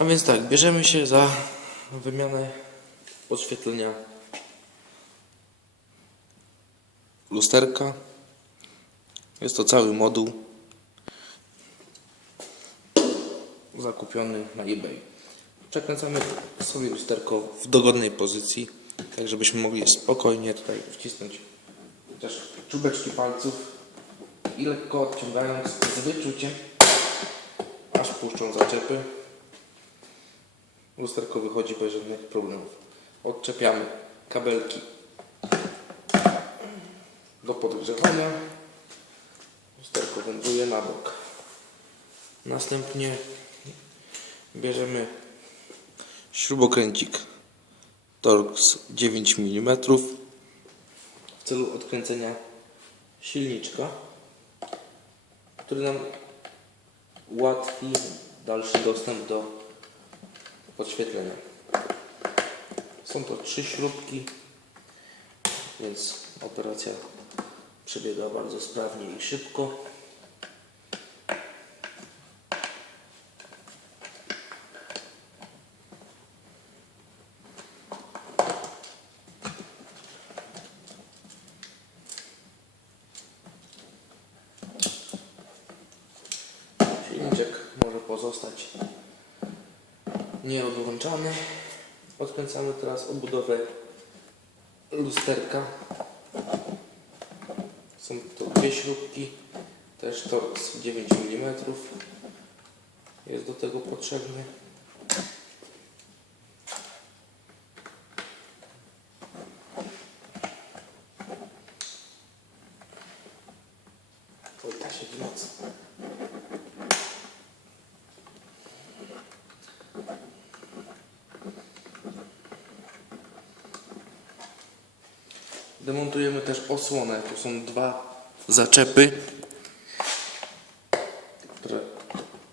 A więc tak, bierzemy się za wymianę podświetlenia lusterka. Jest to cały moduł zakupiony na eBay. Przekręcamy sobie lusterko w dogodnej pozycji, tak żebyśmy mogli spokojnie tutaj wcisnąć chociaż czubeczki palców i lekko odciągając z wyczuciem, aż puszczą zaczepy. Lusterko wychodzi bez żadnych problemów. Odczepiamy kabelki do podgrzewania. Lusterko wędruje na bok. Następnie bierzemy śrubokręcik Torx 9 mm w celu odkręcenia silniczka, który nam ułatwi dalszy dostęp do podświetlenia. Są to trzy śrubki, więc operacja przebiega bardzo sprawnie i szybko. Silniczek może pozostać nieodłączany. Odkręcamy teraz obudowę lusterka. Są to dwie śrubki, też torx 9 mm. Jest do tego potrzebny. Demontujemy też osłonę. Tu są dwa zaczepy, które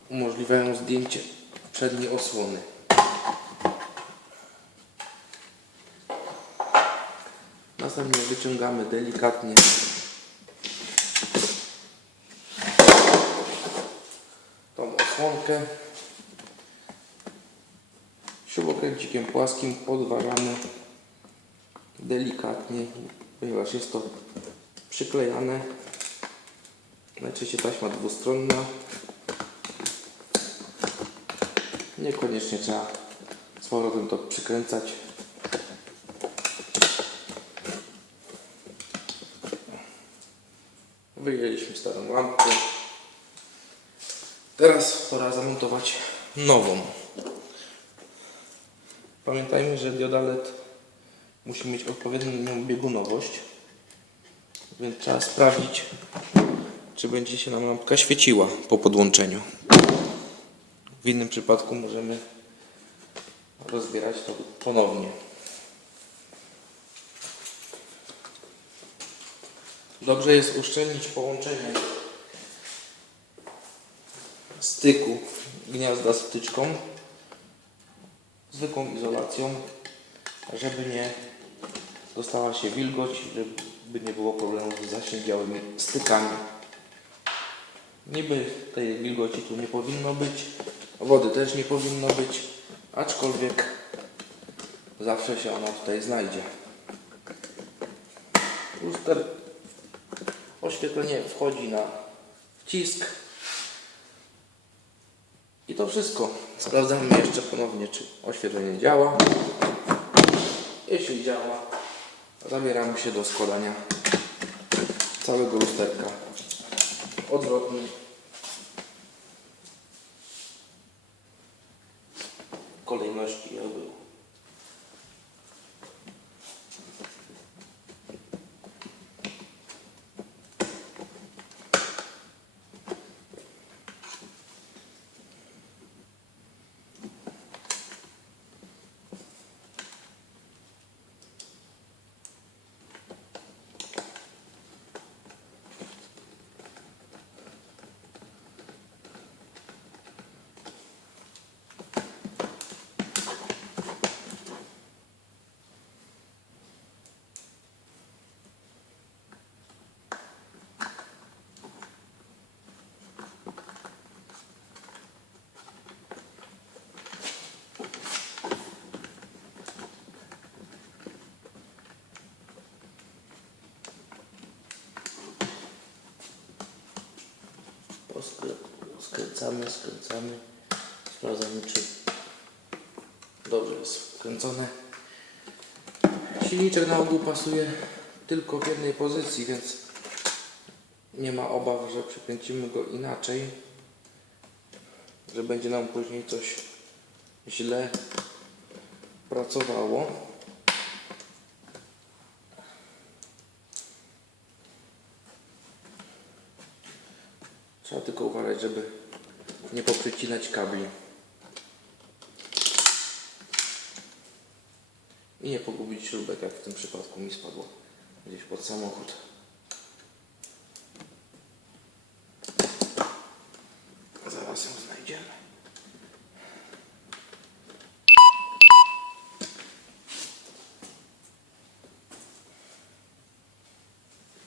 umożliwiają zdjęcie przedniej osłony. Następnie wyciągamy delikatnie tą osłonkę. Śrubokręcikiem płaskim podważamy delikatnie, ponieważ jest to przyklejane. Najczęściej taśma dwustronna. Niekoniecznie trzeba z powrotem to przykręcać. Wyjęliśmy starą lampkę. Teraz pora zamontować nową. Pamiętajmy, że dioda LED musi mieć odpowiednią biegunowość, więc trzeba sprawdzić, czy będzie się nam lampka świeciła po podłączeniu. W innym przypadku możemy rozbierać to ponownie. Dobrze jest uszczelnić połączenie styku gniazda z wtyczką zwykłą izolacją, żeby nie dostała się wilgoć, żeby nie było problemów z zasiędziałymi stykami. Niby tej wilgoci tu nie powinno być, wody też nie powinno być, aczkolwiek zawsze się ona tutaj znajdzie. Luster oświetlenie wchodzi na wcisk i to wszystko. Sprawdzamy jeszcze ponownie, czy oświetlenie działa. Jeśli działa, zabieramy się do składania całego lusterka. Odwrotny. Kolejności jak było. Skręcamy, skręcamy. Sprawdzamy, czy dobrze jest wkręcone. Silniczek na ogół pasuje tylko w jednej pozycji, więc nie ma obaw, że przykręcimy go inaczej, że będzie nam później coś źle pracowało. Trzeba tylko uważać, żeby nie poprzycinać kabli. I nie pogubić śrubek, jak w tym przypadku mi spadło gdzieś pod samochód. Zaraz ją znajdziemy.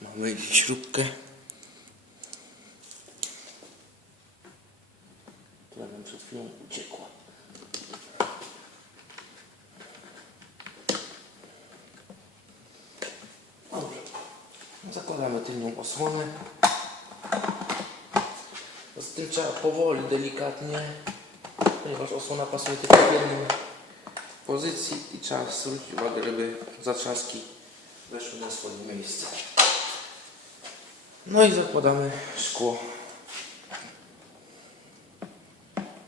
Mamy śrubkę. która nam przed chwilą uciekła. Dobrze. Zakładamy tylną osłonę. Z tym trzeba powoli, delikatnie, ponieważ osłona pasuje tylko w jednej pozycji i trzeba zwrócić uwagę, żeby zatrzaski weszły na swoje miejsce. No i zakładamy szkło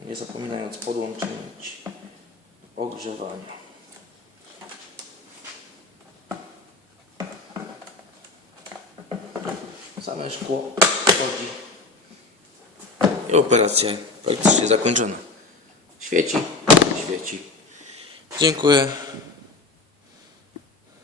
nie zapominając podłączyć ogrzewania. Same szkło wchodzi i operacja praktycznie zakończona. Świeci, świeci. Dziękuję.